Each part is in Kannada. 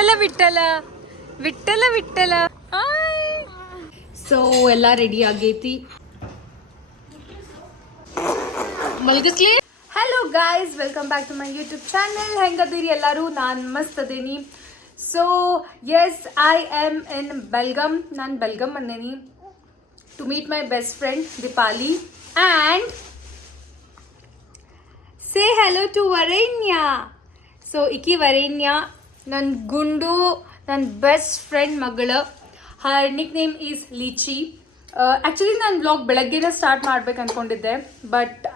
ವಿಠಲ ವಿಠಲ ವಿಠಲ ವಿಠಲ. ಸೊ ಎಲ್ಲ ರೆಡಿ ಆಗೈತಿ, ಮಲಗಿಸ್ಲಿ. Hello guys, welcome back to my YouTube channel. ಹೆಂಗದೀರಿ ಎಲ್ಲರೂ? ನಾನು ಮಸ್ತ್ ಅದೇನಿ. So yes, I am in Belgaum. ನಾನು ಬೆಲ್ಗಮ್ ಬಂದೇನಿ to meet my best friend Deepali and say hello to Varenya. So ಇಕಿ ವರೇಣ್ಯ ನನ್ನ ಗುಂಡು, ನನ್ನ ಬೆಸ್ಟ್ ಫ್ರೆಂಡ್ ಮಗಳು. Her nickname is Lichi. Actually ನಾನು ಬ್ಲಾಗ್ ಬೆಳಗ್ಗೆನೇ ಸ್ಟಾರ್ಟ್ ಮಾಡ್ಬೇಕು ಅಂದ್ಕೊಂಡಿದ್ದೆ, ಬಟ್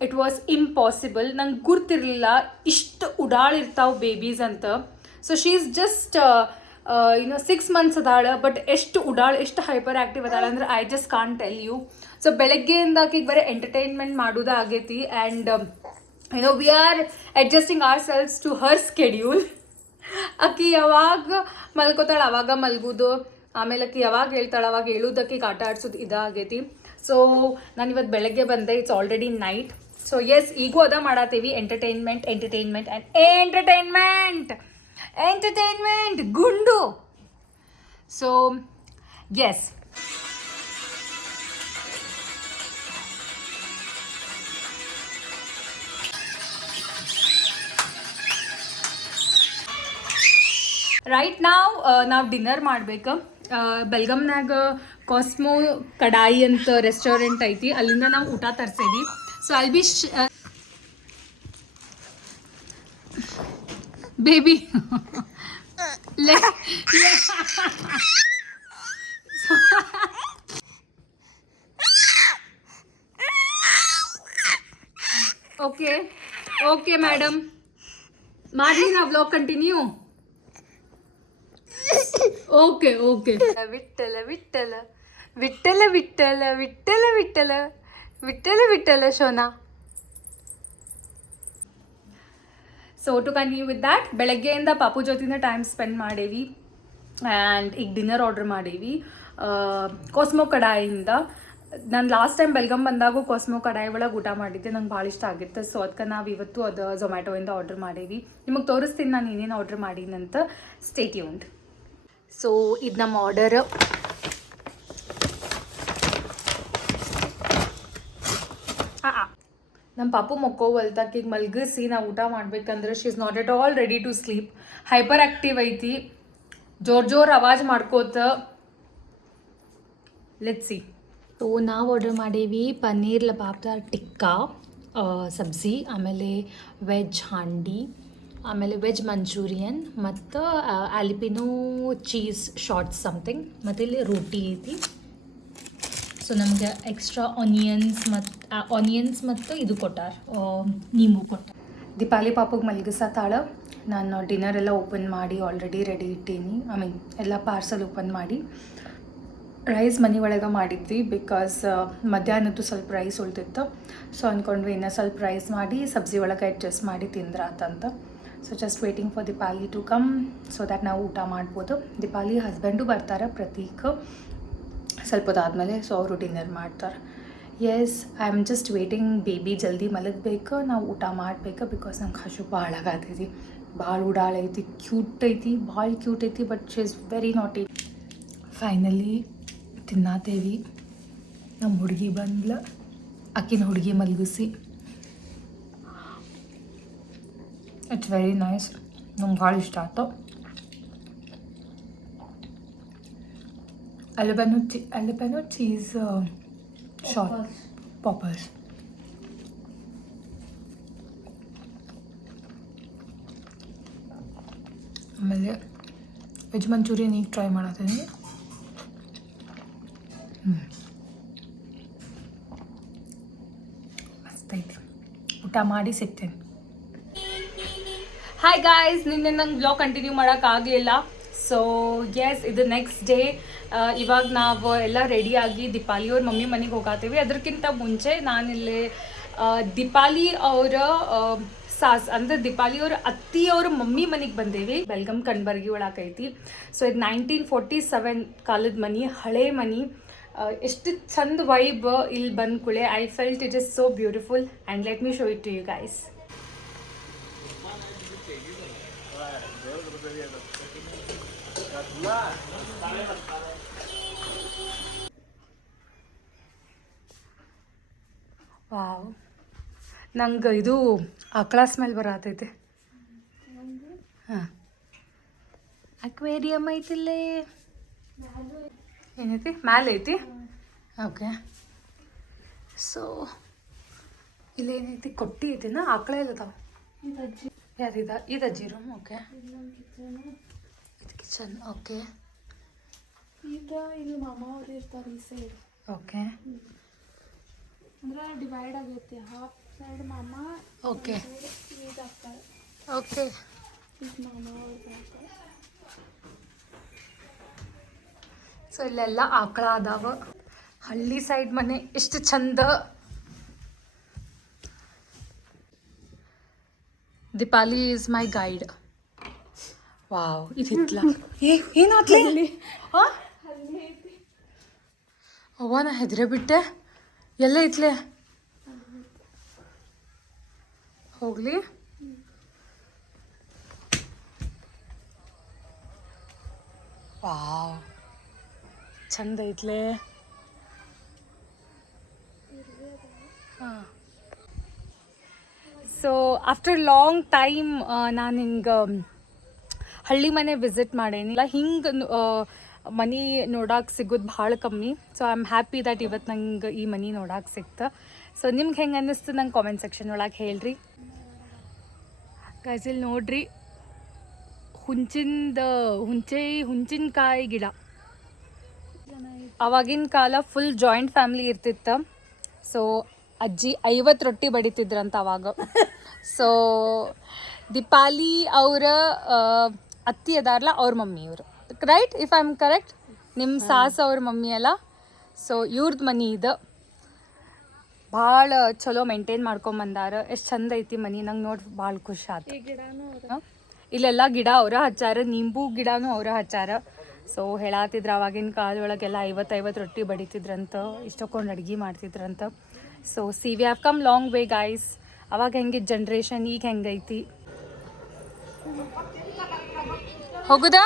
ಇಟ್ ವಾಸ್ ಇಂಪಾಸಿಬಲ್. ನಂಗೆ ಗುರ್ತಿರಲಿಲ್ಲ ಇಷ್ಟು ಉಡಾಳಿರ್ತಾವೆ ಬೇಬೀಸ್ ಅಂತ. So she is just 6 months ಅದಾಳ, ಬಟ್ ಎಷ್ಟು ಉಡಾಳು, ಎಷ್ಟು ಹೈಪರ್ ಆ್ಯಕ್ಟಿವ್ ಅದಾಳ ಅಂದ್ರೆ I just can't tell you. So ಬೆಳಗ್ಗೆಯಿಂದ ಆಕೆಗೆ ಬರೀ ಎಂಟರ್ಟೈನ್ಮೆಂಟ್ ಮಾಡೋದು ಆಗೈತಿ. And we are adjusting ourselves to her schedule. ಆಕೆ ಯಾವಾಗ ಮಲ್ಕೋತಾಳೆ ಅವಾಗ ಮಲ್ಗೋದು, ಆಮೇಲೆ ಆಕೆ ಯಾವಾಗ ಹೇಳ್ತಾಳೆ ಅವಾಗ ಹೇಳೋದಕ್ಕೆ ಆಟ ಆಡ್ಸೋದು ಇದಾಗೈತಿ. ಸೊ ನಾನು ಇವತ್ತು ಬೆಳಗ್ಗೆ ಬಂದೆ, it's already night. So yes, ಈಗೂ ಅದ ಮಾಡತ್ತೀವಿ, entertainment entertainment and entertainment entertainment ಗುಂಡು. ಸೊ ಎಸ್, ರೈಟ್ ನಾವು ಡಿನ್ನರ್ ಮಾಡ್ಬೇಕು. ಬೆಲ್ಗಮ್ನಾಗ ಕಾಸ್ಮೋ ಕಡಾಯಿ ಅಂತ ರೆಸ್ಟೋರೆಂಟ್ ಐತಿ, ಅಲ್ಲಿಂದ ನಾವು ಊಟ ತರ್ಸೇವಿ. So I'll be baby okay okay madam, ಮಾಡಿ ನಾ vlog continue. Okay okay. Vitthala Vitthala Vitthala Vitthala Vitthala Vitthala Vitthala Vitthala Shona. So to continue with that, ಬೆಳಗ್ಗೆಯಿಂದ ಪಾಪು ಜೊತೆನೇ ಟೈಮ್ ಸ್ಪೆಂಡ್ ಮಾಡೇವಿ. ಆ್ಯಂಡ್ ಈಗ ಡಿನ್ನರ್ ಆರ್ಡ್ರ್ ಮಾಡೇವಿ ಕಾಸ್ಮೋ ಕಡಾಯಿಂದ. ನಾನು ಲಾಸ್ಟ್ ಟೈಮ್ ಬೆಲ್ಗಮ್ ಬಂದಾಗೂ ಕಾಸ್ಮೋ ಕಡಾಯಿ ಒಳಗೆ ಊಟ ಮಾಡಿದ್ದೆ, ನಂಗೆ ಭಾಳ ಇಷ್ಟ ಆಗಿತ್ತು. ಸೊ ಅದಕ್ಕೆ ನಾವು ಇವತ್ತು ಅದು ಝೊಮ್ಯಾಟೊಯಿಂದ ಆರ್ಡ್ರ್ ಮಾಡೇವಿ. ನಿಮಗೆ ತೋರಿಸ್ತೀನಿ ನಾನು ಏನೇನು ಆರ್ಡ್ರ್ ಮಾಡೀನಂತ. Stay tuned. ಸೊ ಇದು ನಮ್ಮ ಆರ್ಡರ್. ನಮ್ಮ ಪಾಪು ಮಕ್ಕೋವಲ್ತಾಕಿಗೆ ಮಲ್ಗಿಸಿ ನಾವು ಊಟ ಮಾಡ್ಬೇಕಂದ್ರೆ she is not at all ready to sleep. Hyper active ಐತಿ, ಜೋರ್ ಅವಾಜ್ ಮಾಡ್ಕೋತ. Let's see. ಸೊ ನಾವು ಆರ್ಡರ್ ಮಾಡೇವಿ ಪನ್ನೀರ್ ಲಬಾಬ್ದಾರ್ ಟಿಕ್ಕಾ ಸಬ್ಜಿ, ಆಮೇಲೆ ವೆಜ್ ಹಾಂಡಿ, ಆಮೇಲೆ ವೆಜ್ ಮಂಚೂರಿಯನ್, ಮತ್ತು ಆಲಿಪಿನೋ ಚೀಸ್ ಶಾರ್ಟ್ಸ್ ಸಮಥಿಂಗ್, ಮತ್ತು ಇಲ್ಲಿ ರೋಟಿ ಐತಿ. ಸೊ ನಮಗೆ ಎಕ್ಸ್ಟ್ರಾ ಆನಿಯನ್ಸ್ ಮತ್ತು ಇದು ಕೊಟ್ಟಾರ, ನೀಂಬು ಕೊಟ್ಟಾರ. ದೀಪಾಲಿ ಪಾಪಗೆ ಮಲ್ಗಿಸತ್ತಾಳ. ನಾನು ಡಿನ್ನರ್ ಎಲ್ಲ ಓಪನ್ ಮಾಡಿ ಆಲ್ರೆಡಿ ರೆಡಿ ಇಟ್ಟೀನಿ. ಎಲ್ಲ ಪಾರ್ಸಲ್ ಓಪನ್ ಮಾಡಿ. ರೈಸ್ ಮನೆ ಒಳಗೆ ಮಾಡಿದ್ವಿ, ಬಿಕಾಸ್ ಮಧ್ಯಾಹ್ನದ್ದು ಸ್ವಲ್ಪ ರೈಸ್ ಉಳ್ದಿತ್ತು. ಸೊ ಅಂದ್ಕೊಂಡ್ವಿ ಇನ್ನೂ ಸ್ವಲ್ಪ ರೈಸ್ ಮಾಡಿ ಸಬ್ಜಿ ಒಳಗೆ ಅಡ್ಜಸ್ಟ್ ಮಾಡಿ ತಿಂದ್ರಾತಂತ. So just waiting for Deepali to come so that ನಾವು ಊಟ ಮಾಡ್ಬೋದು. ದೀಪಾಲಿ ಹಸ್ಬೆಂಡು ಬರ್ತಾರೆ ಪ್ರತೀಕ್ ಸ್ವಲ್ಪ ಹೊತ್ತಾದಮೇಲೆ. ಸೊ ಅವರು ಡಿನ್ನರ್ ಮಾಡ್ತಾರೆ. Yes, I am just waiting. Baby ಜಲ್ದಿ ಮಲಗಬೇಕು, ನಾವು ಊಟ ಮಾಡಬೇಕು, ಬಿಕಾಸ್ ನಂಗೆ ಹಸು ಭಾಳ ಆಗತೈತಿ. ಭಾಳ ಉಡಾಳೈತಿ, ಕ್ಯೂಟ್ ಐತಿ, ಭಾಳ ಕ್ಯೂಟ್ ಐತಿ, but she is very naughty. Finally ತಿನ್ನತೇವಿ. ನಮ್ಮ ಹುಡುಗಿ ಬಂದ್ಲ, ಆಕಿನ ಹುಡುಗಿ ಮಲಗಿಸಿ. ಇಟ್ಸ್ ವೆರಿ ನೈಸ್, ನಂಗೆ ಭಾಳ ಇಷ್ಟ ಆಯ್ತು. ಅಲೆಬೆನೋ ಚೀಸ್ ಶಾರ್ಟ್ ಪಾಪರ್ಸ್. ಆಮೇಲೆ ವೆಜ್ ಮಂಚೂರಿಯನ್ ಈಗ ಟ್ರೈ ಮಾಡತ್ತೀನಿ. ಮಸ್ತ್ ಐತಿ. ಊಟ ಮಾಡಿ ಸಿಗ್ತೇನೆ. ಹಾಯ್ ಗಾಯ್ಸ್, ನಿನ್ನೆ ನಂಗೆ ಬ್ಲಾಗ್ ಕಂಟಿನ್ಯೂ ಮಾಡೋಕ್ಕಾಗಲಿಲ್ಲ. ಸೊ ಎಸ್, ಇದು ನೆಕ್ಸ್ಟ್ ಡೇ. ಇವಾಗ ನಾವು ಎಲ್ಲ ರೆಡಿಯಾಗಿ ದೀಪಾಲಿಯವ್ರ ಮಮ್ಮಿ ಮನೆಗೆ ಹೋಗತ್ತೀವಿ. ಅದಕ್ಕಿಂತ ಮುಂಚೆ ನಾನಿಲ್ಲಿ ದೀಪಾಲಿ ಅವರ ಅಂದರೆ ದೀಪಾಲಿಯವ್ರ ಅತ್ತಿಯವ್ರ ಮಮ್ಮಿ ಮನೆಗೆ ಬಂದೇವಿ. ಬೆಲ್ಗಮ್ ಕಣ್ಬರ್ಗಿ ಒಳಗೈತಿ. ಸೊ ಇದು 1947 ಕಾಲದ ಮನೆ, ಹಳೆ ಮನೆ. ಎಷ್ಟು ಚಂದ ವೈಬ್ ಇಲ್ಲಿ ಬಂದ ಕೂಡಲೇ. I felt it is so beautiful and let me show it to you guys. Wow, ನಂಗೆ ಇದು ಆಕಳ ಸ್ಮೆಲ್ ಬರತೈತೆ. ಹಾಂ, ಅಕ್ವೇರಿಯಮ್ ಐತಿಲ್ಲೇ. ಏನೈತಿ ಮ್ಯಾಲೆ ಐತಿ? ಓಕೆ. ಸೊ ಇಲ್ಲೇನೈತಿ, ಕೊಟ್ಟಿ ಐತಿನ, ಆಕಳ ಇಲ್ಲದಾವ. ಯಾರಿದ? ಇದು ಅಜ್ಜಿ ರೂಮ್. ಓಕೆ, ಇದು ಕಿಚನ್. ಓಕೆ, ಈಗ ಇಲ್ಲಿ ಮಾಮ ಅವ್ರು ಇರ್ತಾರೆ ಈ ಸೈಡ್. ಓಕೆ, ಅಂದ್ರೆ ಡಿವೈಡ್ ಆಗೈತಿ. ಹಾಫ್ ಸೈಡ್ ಮಾಮ, ಓಕೆ ಇದು ಆಗ್ತಾರೆ. ಓಕೆ, ಈಗ ಮಾಮ ಅವ್ರು ಆಗ್ತಾರೆ. ಸೊ ಇಲ್ಲೆಲ್ಲ ಆಕಳ ಅದಾವ. ಹಳ್ಳಿ ಸೈಡ್ ಮನೆ ಎಷ್ಟು ಚಂದ. Deepali is my guide. Wow, ಇದು ಹಿತ್ಲ. ಏನಾಗ್ಲಿ? ಅವ್ವ, ನಾ ಹೆದ್ರೆ ಬಿಟ್ಟೆ. ಎಲ್ಲ ಐತ್ಲೆ? ಹೋಗ್ಲಿ. ವಾವ್, ಚಂದ ಐತ್ಲೆ. ಹಾಂ. ಸೊ ಆಫ್ಟರ್ ಲಾಂಗ್ ಟೈಮ್ ನಾನು ಹಿಂಗೆ ಹಳ್ಳಿ ಮನೆ ವಿಸಿಟ್ ಮಾಡೇನಿಲ್ಲ. ಹಿಂಗೆ ಮನೆ ನೋಡೋಕೆ ಸಿಗೋದು ಭಾಳ ಕಮ್ಮಿ. So I am happy that ಇವತ್ತು ನಂಗೆ ಈ ಮನೆ ನೋಡೋಕೆ ಸಿಕ್ತು. ಸೊ ನಿಮ್ಗೆ ಹೆಂಗೆ ಅನ್ನಿಸ್ತು ನಂಗೆ ಕಾಮೆಂಟ್ ಸೆಕ್ಷನ್ ಒಳಗೆ ಹೇಳ್ರಿ. ಗೈಸ್, ಇಲ್ಲಿ ನೋಡ್ರಿ, ಹುಂಚಿನಕಾಯಿ ಗಿಡ. ಅವಾಗಿನ ಕಾಲ ಫುಲ್ ಜಾಯಿಂಟ್ ಫ್ಯಾಮ್ಲಿ ಇರ್ತಿತ್ತು. ಸೊ ಅಜ್ಜಿ 50 ರೊಟ್ಟಿ ಬಡಿತಿದ್ರಂತ ಅವಾಗ. ಸೊ ದೀಪಾಲಿ ಅವರ ಅತ್ತಿ ಅದಾರಲ್ಲ, ಅವ್ರ ಮಮ್ಮಿ ಇವರು, right? If I am correct, ನಿಮ್ಮ ಸಾಸ್ ಅವ್ರ ಮಮ್ಮಿ ಅಲ್ಲ. ಸೊ ಇವ್ರದ್ದು ಮನೆ ಇದು. ಭಾಳ ಚಲೋ ಮೇಂಟೈನ್ ಮಾಡ್ಕೊಂಬಂದಾರ. ಎಷ್ಟು ಚಂದ ಐತಿ ಮನೆ. ನಂಗೆ ನೋಡಿ ಭಾಳ ಖುಷಿ ಆಯ್ತು. ಇಲ್ಲೆಲ್ಲ ಗಿಡ ಅವರ ಹಚ್ಚಾರ, ನಿಂಬು ಗಿಡನೂ ಅವರ ಹಚ್ಚಾರ. ಸೊ ಹೇಳತ್ತಿದ್ರು ಅವಾಗಿನ ಕಾಲದೊಳಗೆಲ್ಲ 50 ರೊಟ್ಟಿ ಬಡಿತಿದ್ರಂತ, ಇಷ್ಟೊಂದು ಅಡುಗೆ ಮಾಡ್ತಿದ್ರಂತ. So see we have come long way guys. ಅವಾಗ ಹೆಂಗಿತ್ತು ಜನ್ರೇಷನ್, ಈಗ ಹೆಂಗೈತಿ. ಹೋಗುದಾ?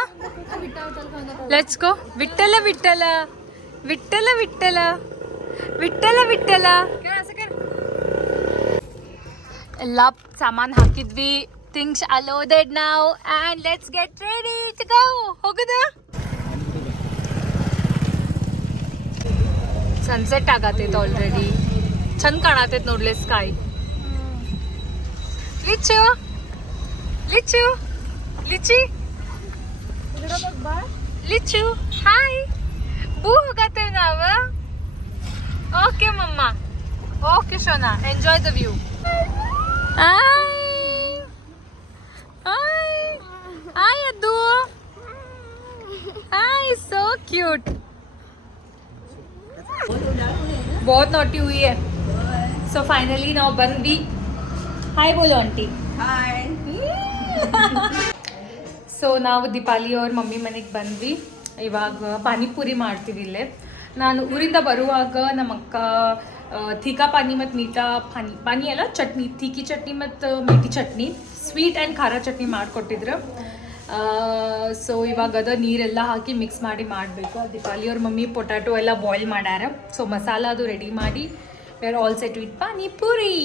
Let's go. ವಿಠ್ಠಲ ವಿಠ್ಠಲ ವಿಠ್ಠಲ ವಿಠ್ಠಲ ವಿಠ್ಠಲ ವಿಠ್ಠಲ. ಎಲ್ಲ ಸಾಮಾನು ಹಾಕಿದ್ವಿ. Things are loaded now and let's get ready to go. ಹೋಗುದಾ? ಸನ್ಸೆಟ್ ಆಗತ್ತೈತೆ ಆಲ್ರೆಡಿ. ಚಂದ ಕಾಣತೈತೆ ನೋಡ್ಲಿ ಸ್ಕೈ. ಲಿಚು ಲಿಚು ಲಿಚಿ ಲಿಚು ಹಾಯ್. ಬೂ ಹೋಗತ್ತೇವೆ ನಾವು. ಓಕೆ ಮಮ್ಮ. Okay Shona, enjoy the view. Hi hi ಅದ್ದು. Hi, so cute. बहुत नोटी हुई है. सो फाइनली ನಾವು ಬಂದ್ವಿ. ಹಾಯ್ ಬೋಲೋ ಆಂಟಿ. ಹಾಯ್. ಸೊ ನಾವು ದೀಪಾಲಿ ಅವ್ರ ಮಮ್ಮಿ ಮನೆಗೆ ಬಂದ್ವಿ. ಇವಾಗ ಪಾನಿಪುರಿ ಮಾಡ್ತೀವಿ ಇಲ್ಲೇ. ನಾನು ಊರಿಂದ ಬರುವಾಗ ನಮ್ಮ ಅಕ್ಕ ತೀಖಾ ಪಾನಿ ಮತ್ತು ಮೀಠಾ ಪಾನಿ ಅಲ್ಲ, ಚಟ್ನಿ, ತೀಖಿ ಚಟ್ನಿ ಮತ್ತು ಮೀಠಿ ಚಟ್ನಿ, ಸ್ವೀಟ್ ಆ್ಯಂಡ್ ಖಾರ ಚಟ್ನಿ ಮಾಡಿಕೊಟ್ಟಿದ್ರು. ಸೊ ಇವಾಗ ಅದ ನೀರೆಲ್ಲ ಹಾಕಿ ಮಿಕ್ಸ್ ಮಾಡಿ ಮಾಡಬೇಕು. ದೀಪಾಲಿ ಅವ್ರ ಮಮ್ಮಿ ಪೊಟ್ಯಾಟೊ ಎಲ್ಲ ಬಾಯ್ಲ್ ಮಾಡ್ಯಾರ. ಸೊ ಮಸಾಲ ಅದು ರೆಡಿ ಮಾಡಿ we are all set with panipuri.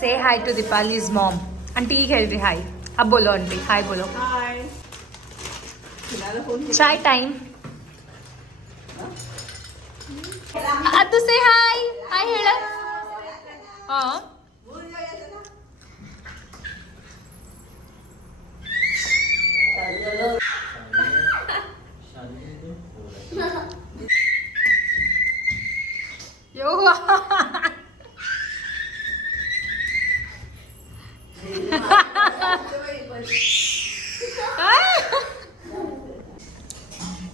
Say hi to Deepali's mom. Aunty ಈಗ ಹೇಳ್ರಿ ಹಾಯ್. अब बोलो आंटी, हाय बोलो. हाय. चाय टाइम. अद्दू से हाय. हाय ಹೇಳ. ಹಾಂ, ಯವ್ವ.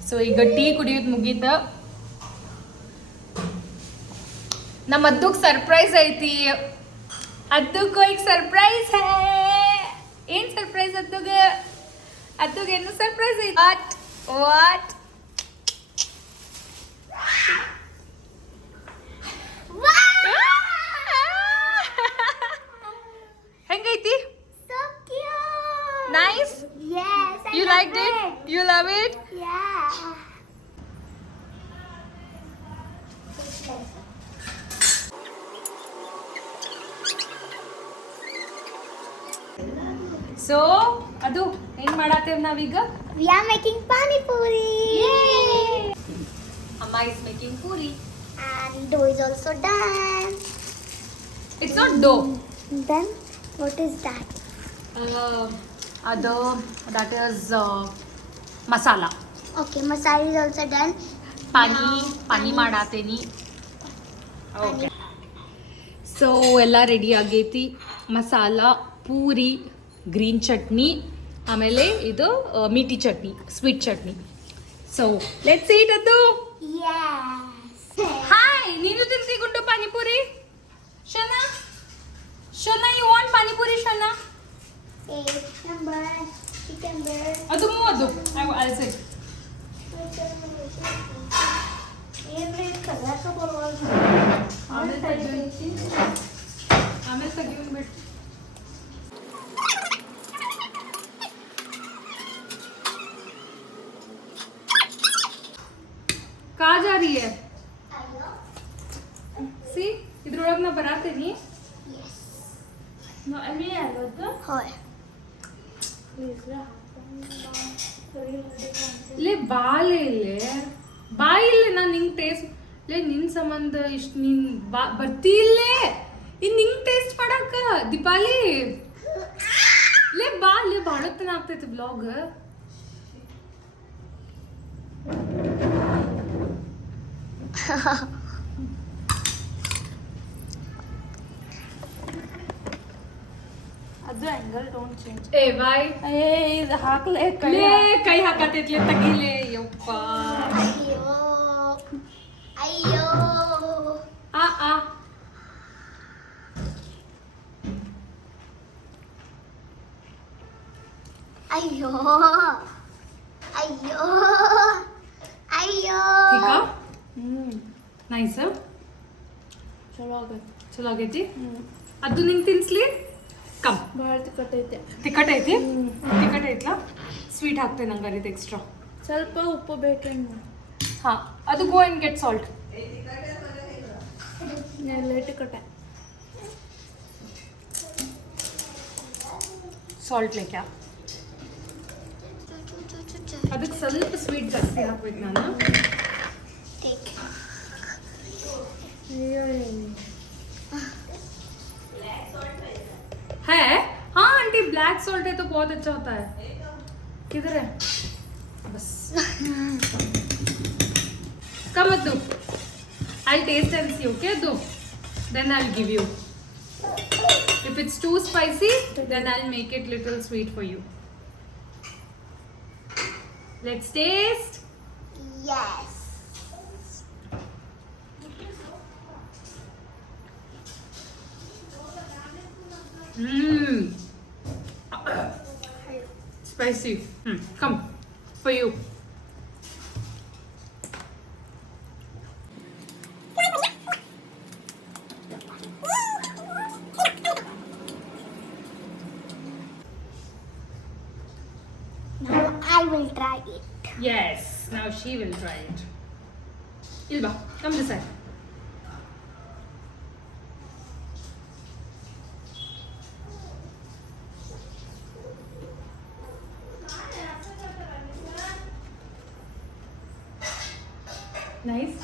ಸೊ ಈಗ ಟೀ ಕುಡಿಯೋದು ಮುಗೀತ. ನಮ್ಮ ಅದ್ದುಗ್ ಸರ್ಪ್ರೈಸ್ ಐತಿ. ಅದ್ದುಗೂ ಈಗ ಸರ್ಪ್ರೈಸ್ ಹೇ. ಏನ್ ಸರ್ಪ್ರೈಸ್ ಅದ್ದುಗೆ? ಅದ್ದುಗೇನು ಸರ್ಪ್ರೈಸ್ ಐತಿ? ವಾಟ್ ಹೆಂಗೈತಿ? Nice? Yes, I You love liked it? You love it? Yeah. So ಅದು ಏನ್ ಮಾಡತ್ತೇವ್ ನಾವೀಗ We are making pani puri. ಅಮ್ಮ is making puri. And dough is also done. It's not dough. Then what is that? ಅದು that is masala. Okay, masala is also done. Pani ಮಾಡಾತೇನಿ. ಓಕೆ ಸೊ ಎಲ್ಲ ರೆಡಿ ಆಗೈತಿ. ಮಸಾಲ, ಪೂರಿ, ಗ್ರೀನ್ ಚಟ್ನಿ, ಆಮೇಲೆ ಇದು ಮೀಠಿ chutney, sweet chutney. So let's eat ಅದು. Yes. ಹಾಯ್, ನೀನು ತಿನ್ಸಿ ಗುಂಡು panipuri? Shona you want panipuri Shona? Number. ಅದು ಮೂವತ್ತು. ಐ ಸೇ ಆಮೇಲೆ ತೆಗಿಯೋನ್ ಬಿಟ್ಟು. ಕಾ ಜಾ ರही है? ಸಿ ಇದ್ರೊಳಗೆ ನಾ ಬರಾತೇನಿ. Hoy. ಲೇ ಬಾಲೆ ಇಲ್ಲೇ ಬಾ ಇಲ್ಲೇ ನಾನು ನಿಂಗೆ ಟೇಸ್ಟ್ ಲೇ ನಿನ್ ಸಂಬಂಧ ಇಷ್ಟು ನೀನ್ ಬರ್ತಿ ಇಲ್ಲೇ ಇನ್ ನಿಂಗೆ ಟೇಸ್ಟ್ ಮಾಡಕ್ಕ ದೀಪಾಲಿ. ಲೇ ಬಾ ಲೇ ಭಾಳ ಹೊತ್ತನ ಆಗ್ತೈತಿ ಬ್ಲಾಗ್. ಅದು ಆಂಗಲ್ ಡೋಂಟ್ ಚೇಂಜ್. ಏ ಬಾಯ್ ಇದು ಹಾಕ್ಲೆ ಲೇ ಕೈ ಹಾಕತೈತ್ಲೆ ತಗಿಲೆ ಯಪ್ಪ. ಅಯ್ಯೋ ಆ ಅಯ್ಯೋ ಅಯ್ಯೋ ಅಯ್ಯೋ ठीक ನೈಸ್ ಚಲೋ ಆಗೈತೆ. ಚಲೋ ಆಗೈತಿ. ಅದು ನಿಂಗೆ ತಿನ್ಸ್ಲಿ ಕಮ್. ಭಾಳ ತಿಕ್ಕಟ್ಟೈತೆ. ತಿಕ್ಕಟ್ ಐತಿ. ತಿಕ್ಕಟ್ ಐತ್ಲಾ ಸ್ವೀಟ್ ಹಾಕ್ತೇನೆ ಹಂಗಾರೆ ಇದು ಎಕ್ಸ್ಟ್ರಾ. ಸ್ವಲ್ಪ ಉಪ್ಪು ಬೇಕೇನು? ಹಾಂ ಅದು go and get salt. Late ಕಟ್ಟೆ. ಸಾಲ್ಟ್ ಲೇಕ್ಯಾ ಅದಕ್ಕೆ ಸ್ವಲ್ಪ ಸ್ವೀಟ್ ಜಾಸ್ತಿ ಹಾಕ್ಬೇಕು ನಾನು. है हाँ आंटी ब्लैक सॉल्ट है तो बहुत अच्छा होता है. किधर है बस कम मत दो. I'll taste and see, okay do then I'll give you. If it's too spicy then I'll make it little sweet for you. Let's taste. Yes. Spicy. Come for you. Now I will try it. Yes, now she will try it. Ilba, come this side. Nice.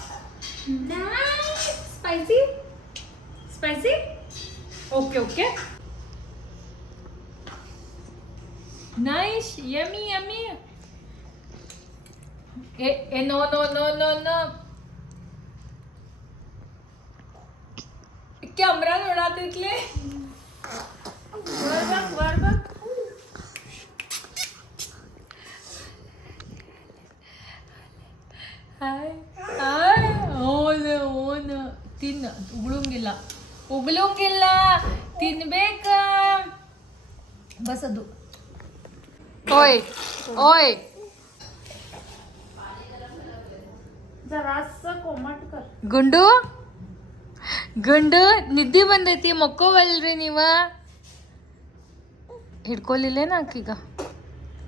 Nice. Spicy? Spicy? Okay. Nice. Yummy. No. Camera उड़ाते इतले वर्बक ಹಾಯ್ ಓನು ತಿನ್ನು ಉಗುಳಂಗಿಲ್ಲ ತಿನ್ಬೇಕ ಬಸ್ ಅದು. ಓಯ್ ಜರಾಸ ಕೋಮಟ್ ಕರ್. ಗುಂಡು ನಿದ್ದೆ ಬಂದೈತಿ ಮಕ್ಕೋವಲ್ರಿ ನೀವ ಹಿಡ್ಕೊಲಿಲ್ಲೇನ ಆಕೀಗ.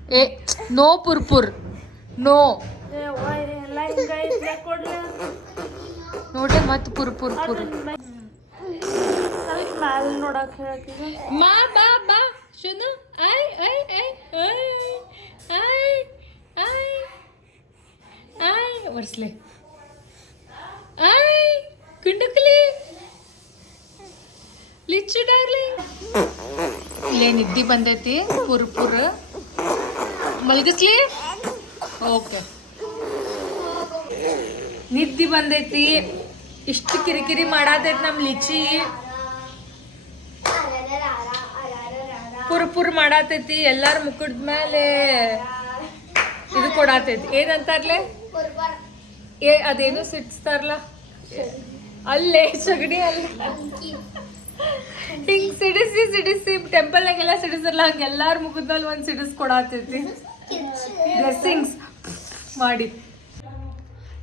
ಏ ನೋ ಪುರ್ಪುರ್ ನೋ ಎಲ್ಲ ಹಿಂಗೈತೆ ಕೊಡ್ಲಿ ನೋಡ್ರಿ ಮತ್ತೆ ಪುರ್ಪುರ್ ಪುರ್ ಅದಕ್ಕೆ ಮ್ಯಾಲೆ ನೋಡಕ್ಕೆ ಹೇಳಕ್ಕಿಲ್ಲ ಮಾ ಬಾ ಬಾ ಶುನು ಐ ಐ ಐ ಐ ಐ ಐ ಐ ಒರ್ಸ್ಲೆ ಐ ಕುಂಡುಕ್ಲಿ ಲಿಚ್ಚು ಡಾರ್ಲಿಂಗ್ ಇಲ್ಲೇ ನಿದ್ದೆ ಬಂದೈತಿ ಪುರ್ ಮಲ್ಗಿಸ್ಲಿ ಓಕೆ ನಿದ್ದೆ ಬಂದೈತಿ ಇಷ್ಟು ಕಿರಿಕಿರಿ ಮಾಡತೈತಿ ನಮ್ಮ ಲಿಚಿ ಪುರ್ ಮಾಡತೈತಿ ಎಲ್ಲಾರ ಮುಖದ ಮೇಲೆ ಇದು ಕೊಡತೈತಿ ಏನಂತಾರ್ಲೆ ಅದೇನು ಸಿಡ್ಸ್ತಾರಲ್ಲ ಅಲ್ಲೇ ಸಗಣಿ ಅಲ್ಲ ಹಿಂಗ್ ಸಿಡಿಸಿ ಟೆಂಪಲ್ನಾಗೆಲ್ಲ ಸಿಡಿಸಲ್ಲ ಹಂಗೆ ಎಲ್ಲಾರ ಮುಖದ ಮೇಲೆ ಒಂದು ಸಿಡಿಸ್ ಕೊಡತೈತಿ ಬ್ಲೆಸ್ಸಿಂಗ್ಸ್ ಮಾಡಿ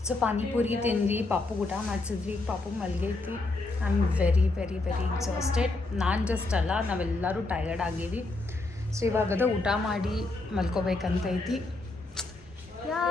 ಸೊ ಪಾನಿಪುರಿ ತಿಂದ್ವಿ ಪಾಪು ಊಟ ಮಾಡಿಸಿದ್ವಿ ಪಾಪು ಮಲ್ಗೈತಿ I am very very very exhausted ನಾನು ಜಸ್ಟ್ ಅಲ್ಲ ನಾವೆಲ್ಲರೂ ಟಯರ್ಡ್ ಆಗೀವಿ ಸೊ ಇವಾಗದ ಊಟ ಮಾಡಿ ಮಲ್ಕೋಬೇಕಂತೈತಿ ಯಾ